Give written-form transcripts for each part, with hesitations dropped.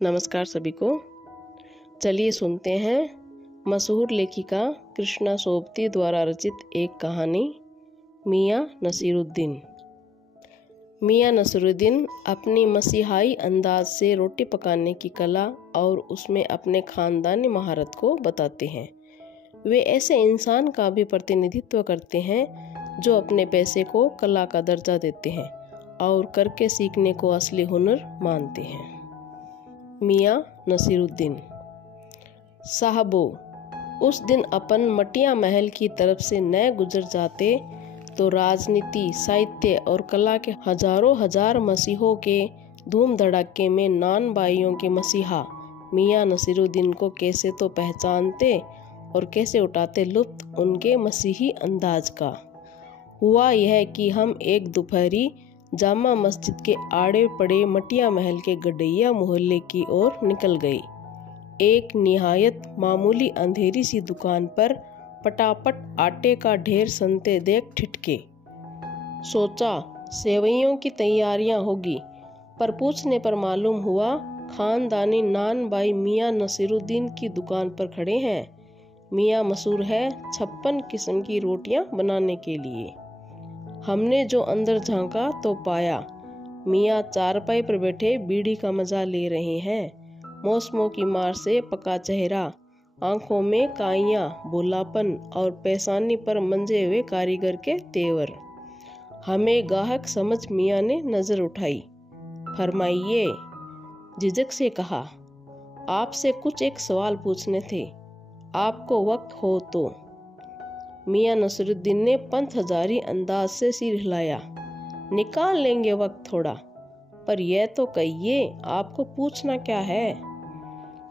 नमस्कार सभी को। चलिए सुनते हैं मशहूर लेखिका कृष्णा सोबती द्वारा रचित एक कहानी, मियाँ नसीरुद्दीन। मियाँ नसीरुद्दीन अपनी मसीहाई अंदाज से रोटी पकाने की कला और उसमें अपने खानदानी महारत को बताते हैं। वे ऐसे इंसान का भी प्रतिनिधित्व करते हैं जो अपने पैसे को कला का दर्जा देते हैं और करके सीखने को असली हुनर मानते हैं। मियाँ नसीरुद्दीन। साहबो, उस दिन अपन मटिया महल की तरफ से नए गुजर जाते तो राजनीति, साहित्य और कला के हजारों हजार मसीहों के धूम धड़ाके में नान बाइयों के मसीहा मियाँ नसीरुद्दीन को कैसे तो पहचानते और कैसे उठाते लुत्फ उनके मसीही अंदाज का। हुआ यह कि हम एक दोपहरी जामा मस्जिद के आड़े पड़े मटिया महल के गडैया मोहल्ले की ओर निकल गई। एक निहायत मामूली अंधेरी सी दुकान पर पटापट आटे का ढेर सनते देख ठिठके। सोचा सेवइयों की तैयारियां होगी, पर पूछने पर मालूम हुआ खानदानी नान बाई मियाँ नसीरुद्दीन की दुकान पर खड़े हैं। मियाँ मशहूर है 56 किस्म की रोटियां बनाने के लिए। हमने जो अंदर झांका तो पाया मियाँ चारपाई पर बैठे बीड़ी का मजा ले रहे हैं। मौसमों की मार से पका चेहरा, आंखों में काइयां, भोलापन और पैसानी पर मंजे हुए कारीगर के तेवर। हमें गाहक समझ मियाँ ने नजर उठाई। फरमाइए, झिझक से कहा। आपसे कुछ एक सवाल पूछने थे, आपको वक्त हो तो। मियाँ नसीरुद्दीन ने पंथ हजारी अंदाज से सिर हिलाया। निकाल लेंगे वक्त थोड़ा, पर यह तो कहिए आपको पूछना क्या है।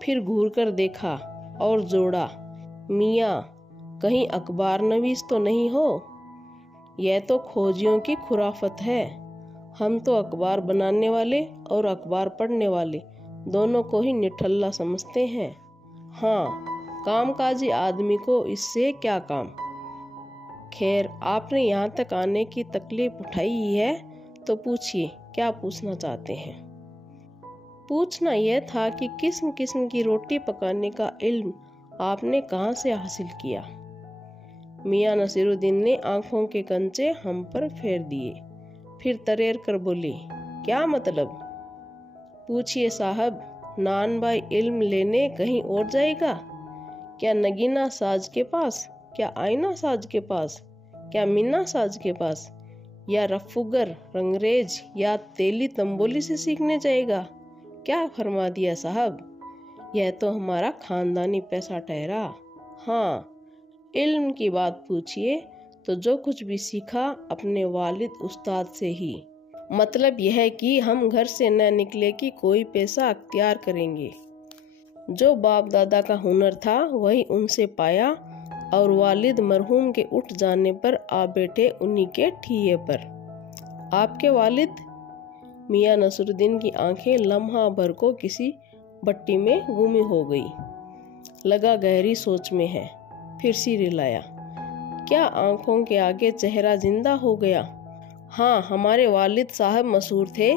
फिर घूर कर देखा और जोड़ा, मियाँ कहीं अखबार नवीस तो नहीं हो? यह तो खोजियों की खुराफत है। हम तो अखबार बनाने वाले और अखबार पढ़ने वाले दोनों को ही निठल्ला समझते हैं। हाँ, कामकाजी आदमी को इससे क्या काम। खैर, आपने यहाँ तक आने की तकलीफ उठाई ही है तो पूछिए क्या पूछना चाहते हैं। पूछना यह था कि किस्म किस्म की रोटी पकाने का इल्म आपने कहाँ से हासिल किया। मियाँ नसीरुद्दीन ने आंखों के कंचे हम पर फेर दिए, फिर तरेर कर बोले, क्या मतलब? पूछिए साहब, नान भाई इल्म लेने कहीं और जाएगा क्या? नगीना साज के पास, क्या आईना साज के पास, क्या मीना साज के पास, या रफुगर, रंगरेज या तेली तंबोली से सीखने जाएगा? क्या फरमा दिया साहब, यह तो हमारा खानदानी पैसा ठहरा। हाँ, इल्म की बात पूछिए तो जो कुछ भी सीखा अपने वालिद उस्ताद से ही। मतलब यह है कि हम घर से न निकले कि कोई पैसा अख्तियार करेंगे। जो बाप दादा का हुनर था वही उनसे पाया और वालिद मरहूम के उठ जाने पर आ बैठे उन्हीं के ठिये पर। आपके वालिद? मियाँ नसीरुद्दीन की आंखें लम्हा भर को किसी भट्टी में गुमी हो गई। लगा गहरी सोच में है। फिर सिर हिलाया। क्या आंखों के आगे चेहरा जिंदा हो गया? हाँ, हमारे वालिद साहब मशहूर थे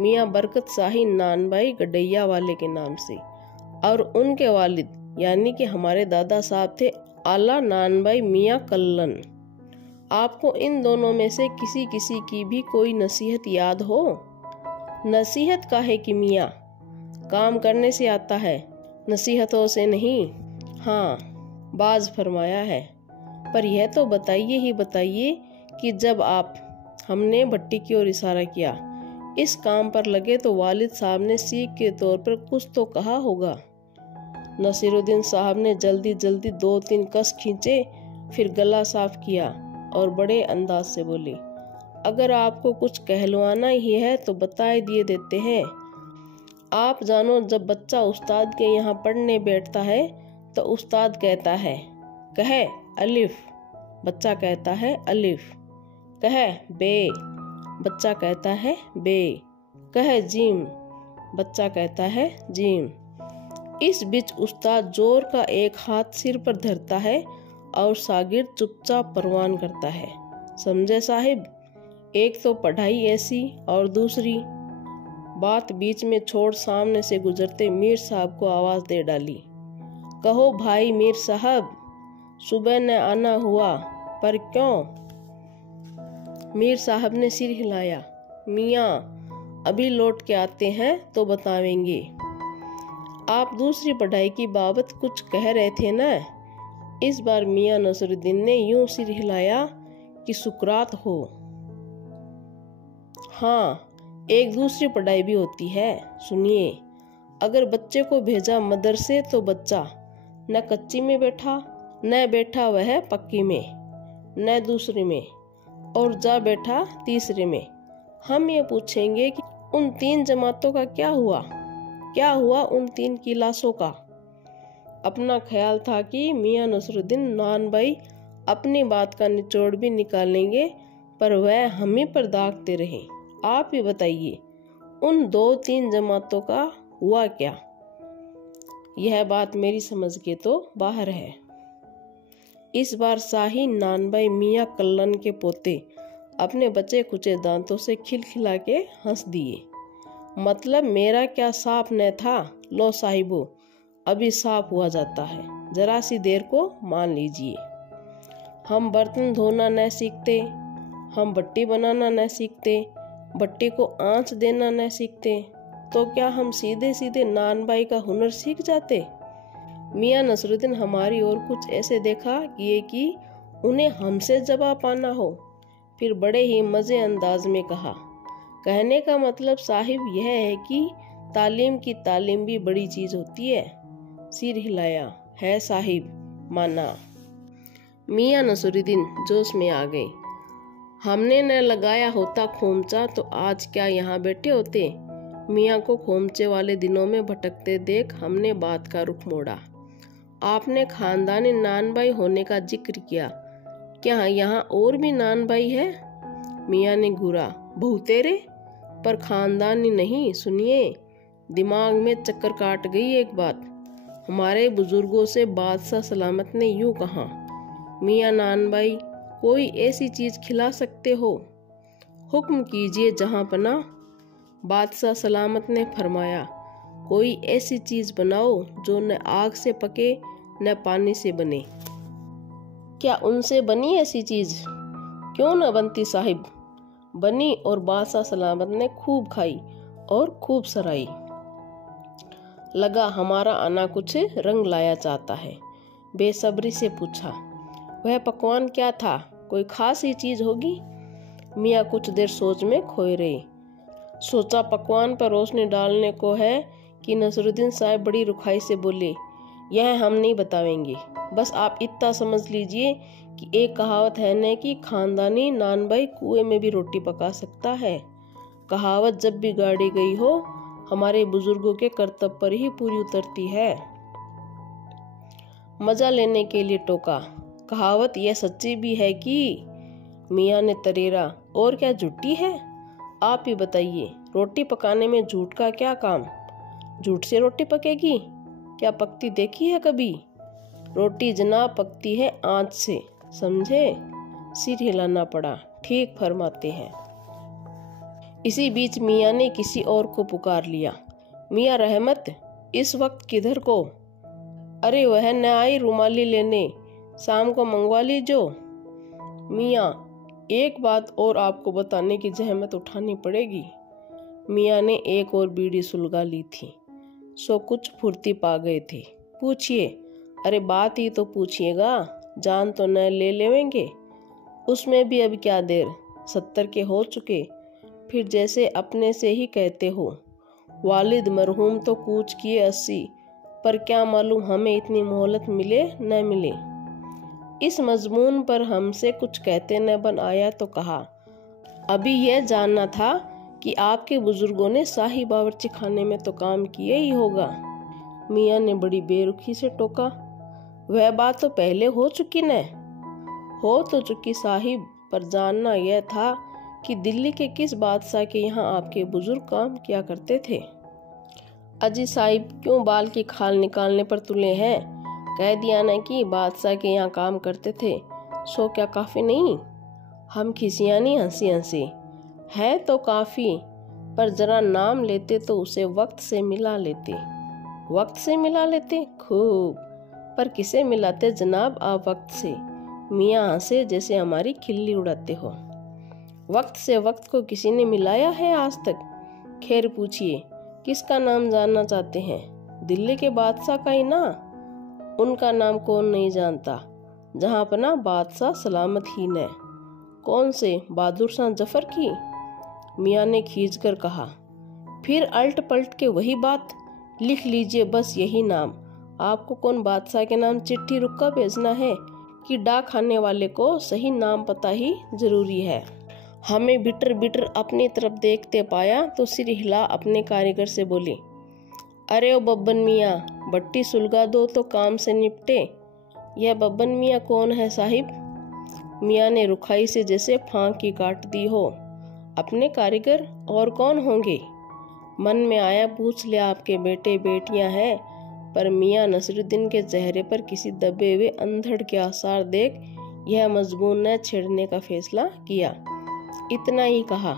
मियाँ बरकत शाही नानबाई गडैया वाले के नाम से, और उनके वालिद यानी कि हमारे दादा साहब थे आला नानबाई मियाँ कल्लन। आपको इन दोनों में से किसी किसी की भी कोई नसीहत याद हो? नसीहत काहे की मियाँ, काम करने से आता है, नसीहतों से नहीं। हाँ, बाज फरमाया है। पर यह तो बताइए ही बताइए कि जब आप, हमने भट्टी की ओर इशारा किया, इस काम पर लगे तो वालिद साहब ने सीख के तौर पर कुछ तो कहा होगा। नसीरुद्दीन साहब ने जल्दी जल्दी 2-3 कस खींचे, फिर गला साफ किया और बड़े अंदाज से बोले, अगर आपको कुछ कहलवाना ही है तो बताए दिए देते हैं। आप जानो, जब बच्चा उस्ताद के यहाँ पढ़ने बैठता है तो उस्ताद कहता है, कहे अलिफ, बच्चा कहता है अलिफ। कहे बे, बच्चा कहता है बे। कहे जीम, बच्चा कहता है जीम। इस बीच उस्ताद जोर का एक हाथ सिर पर धरता है और शागिर्द चुपचाप परवान करता है। समझे साहिब, एक तो पढ़ाई ऐसी और दूसरी बात बीच में छोड़ सामने से गुजरते मीर साहब को आवाज दे डाली, कहो भाई मीर साहब, सुबह न आना हुआ, पर क्यों? मीर साहब ने सिर हिलाया, मियाँ अभी लौट के आते हैं तो बतावेंगे। आप दूसरी पढ़ाई की बाबत कुछ कह रहे थे ना? इस बार मियाँ नसरुद्दीन ने यूं सिर हिलाया कि सुकरात हो। हाँ, एक दूसरी पढ़ाई भी होती है, सुनिए। अगर बच्चे को भेजा मदरसे तो बच्चा न कच्ची में बैठा, न बैठा वह पक्की में, न दूसरे में, और जा बैठा तीसरे में। हम ये पूछेंगे कि उन 3 जमातों का क्या हुआ? क्या हुआ उन 3 क्लासों का? अपना ख्याल था कि मियाँ नसरुद्दीन नान भाई अपनी बात का निचोड़ भी निकालेंगे, पर वह हम ही पर दागते रहे। आप ही बताइए, उन 2-3 जमातों का हुआ क्या? यह बात मेरी समझ के तो बाहर है। इस बार शाही नानभाई मियाँ कल्लन के पोते अपने बचे कुचे दांतों से खिलखिला के हंस दिए। मतलब मेरा क्या साफ न था? लो साहिबो, अभी साफ हुआ जाता है, जरा सी देर को मान लीजिए। हम बर्तन धोना न सीखते, हम बट्टी बनाना न सीखते, बट्टी को आंच देना न सीखते, तो क्या हम सीधे सीधे नानबाई का हुनर सीख जाते? मियाँ नसरुद्दीन हमारी ओर कुछ ऐसे देखा कि उन्हें हमसे जवाब पाना हो। फिर बड़े ही मजे अंदाज में कहा, कहने का मतलब साहिब यह है कि तालीम की तालीम भी बड़ी चीज होती है। सिर हिलाया, है साहिब, माना। मियाँ नसरुद्दीन जोश में आ गए। हमने न लगाया होता खोमचा तो आज क्या यहाँ बैठे होते? मियाँ को खोमचे वाले दिनों में भटकते देख हमने बात का रुख मोड़ा। आपने खानदानी नानभाई होने का जिक्र किया, क्या यहाँ और भी नानभाई है? मियाँ ने घूरा, बहुतेरे, पर खानदानी नहीं। सुनिए, दिमाग में चक्कर काट गई एक बात। हमारे बुजुर्गों से बादशाह सलामत ने यूं कहा, मियाँ नानभाई कोई ऐसी चीज खिला सकते हो? हुक्म कीजिए जहां पना। बादशाह सलामत ने फरमाया, कोई ऐसी चीज बनाओ जो न आग से पके न पानी से बने। क्या उनसे बनी ऐसी चीज? क्यों न बनती साहिब, बनी, और बादशाह सलामत ने खूब खाई और खूब सराई। लगा हमारा आना कुछ रंग लाया चाहता है। बेसब्री से पूछा, वह पकवान क्या था? कोई खास ही चीज होगी? मियाँ कुछ देर सोच में खोए रहे। सोचा पकवान पर रोशनी डालने को है कि नसरुद्दीन साहब बड़ी रुखाई से बोले, यह हम नहीं बतावेंगे, बस आप इतना समझ लीजिए कि एक कहावत है न कि खानदानी नानभाई कुएं में भी रोटी पका सकता है। कहावत जब भी गाड़ी गई हो, हमारे बुजुर्गों के कर्तव्य पर ही पूरी उतरती है। मजा लेने के लिए टोका, कहावत यह सच्ची भी है कि? मियाँ ने तरेरा, और क्या झूठी है? आप ही बताइए, रोटी पकाने में झूठ का क्या काम? झूठ से रोटी पकेगी? क्या पकती देखी है कभी? रोटी जनाब पकती है आंच से, समझे? सिर हिलाना पड़ा, ठीक फरमाते हैं। इसी बीच मियाँ ने किसी और को पुकार लिया, मियाँ रहमत, इस वक्त किधर को? अरे वह न आई रुमाली लेने, शाम को मंगवा लीजो। मियाँ, एक बात और आपको बताने की जहमत उठानी पड़ेगी। मियाँ ने एक और बीड़ी सुलगा ली थी, सो कुछ फुर्ती पा गए थे। पूछिए। अरे बात ही तो पूछिएगा, जान तो न ले लेवेंगे? उसमें भी अब क्या देर, 70 के हो चुके। फिर जैसे अपने से ही कहते हो, वालिद मरहूम तो कूच किए 80, पर क्या मालूम हमें इतनी मोहलत मिले न मिले। इस मजमून पर हमसे कुछ कहते न बन आया तो कहा, अभी यह जानना था कि आपके बुजुर्गों ने शाही बावर्ची खाने में तो काम किया ही होगा। मियाँ ने बड़ी बेरुखी से टोका, वह बात तो पहले हो चुकी न? हो तो चुकी साहिब, पर जानना यह था कि दिल्ली के किस बादशाह के यहाँ आपके बुजुर्ग काम किया करते थे। अजी साहिब क्यों बाल की खाल निकालने पर तुले हैं? कह दिया न कि बादशाह के यहाँ काम करते थे, सो क्या काफी नहीं? हम खिसियानी हंसी हंसी, है तो काफी, पर जरा नाम लेते तो उसे वक्त से मिला लेते। वक्त से मिला लेते? खूब। पर किसे मिलाते जनाब आप वक्त से? मियाँ हंसे जैसे हमारी खिल्ली उड़ाते हो। वक्त से वक्त को किसी ने मिलाया है आज तक? खैर पूछिए, किसका नाम जानना चाहते हैं? दिल्ली के बादशाह का ही ना। उनका नाम कौन नहीं जानता, जहाँ अपना बादशाह सलामत ही न। कौन से? बहादुर शाह जफर की? मियाँ ने खींच कर कहा। फिर अल्ट पलट के वही बात, लिख लीजिए बस यही नाम। आपको कौन बादशाह के नाम चिट्ठी रुक्का भेजना है कि डाक खाने वाले को सही नाम पता ही जरूरी है? हमें बिटर बिटर अपनी तरफ देखते पाया तो सिर हिला अपने कारीगर से बोली, अरे ओ बब्बन मियाँ, भट्टी सुलगा दो तो काम से निपटे। यह बब्बन मियाँ कौन है साहिब? मियाँ ने रुखाई से जैसे फांक की काट दी हो। अपने कारीगर और कौन होंगे? मन में आया पूछ लिया आपके बेटे बेटियां हैं, पर मियाँ नसीरुद्दीन के चेहरे पर किसी दबे हुए अंधड़ के आसार देख यह मजबून न छेड़ने का फैसला किया। इतना ही कहा,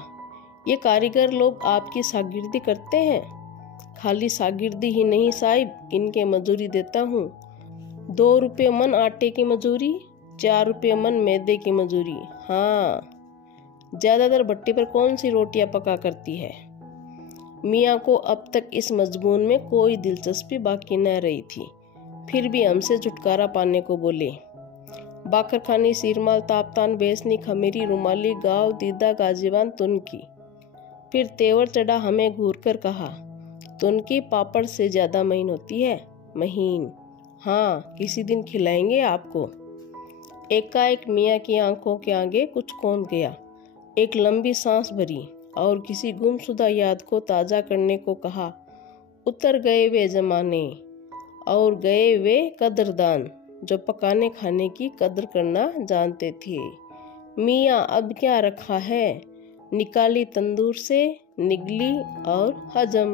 ये कारीगर लोग आपकी शागिर्दी करते हैं? खाली शागिर्दी ही नहीं साहिब, इनके मजूरी देता हूँ। 2 रुपये मन आटे की मजूरी, 4 रुपये मन मैदे की मजूरी। हाँ, ज्यादातर भट्टी पर कौन सी रोटियां पका करती है? मियाँ को अब तक इस मजमून में कोई दिलचस्पी बाकी न रही थी, फिर भी हमसे छुटकारा पाने को बोले, बाकरखानी, सीरमाल, तापतान, बेसनी, खमीरी, रुमाली, गाँव, दीदा, गाजीवान, तुनकी। फिर तेवर चढ़ा हमें घूर कर कहा, तुनकी पापड़ से ज्यादा महीन होती है। महीन? हाँ, किसी दिन खिलाएंगे आपको। एकाएक मियाँ की आंखों के आगे कुछ कौंध गया। एक लंबी सांस भरी और किसी गुमशुदा याद को ताज़ा करने को कहा, उतर गए वे जमाने और गए वे कदरदान जो पकाने खाने की कदर करना जानते थे। मियाँ अब क्या रखा है, निकाली तंदूर से, निगली और हजम।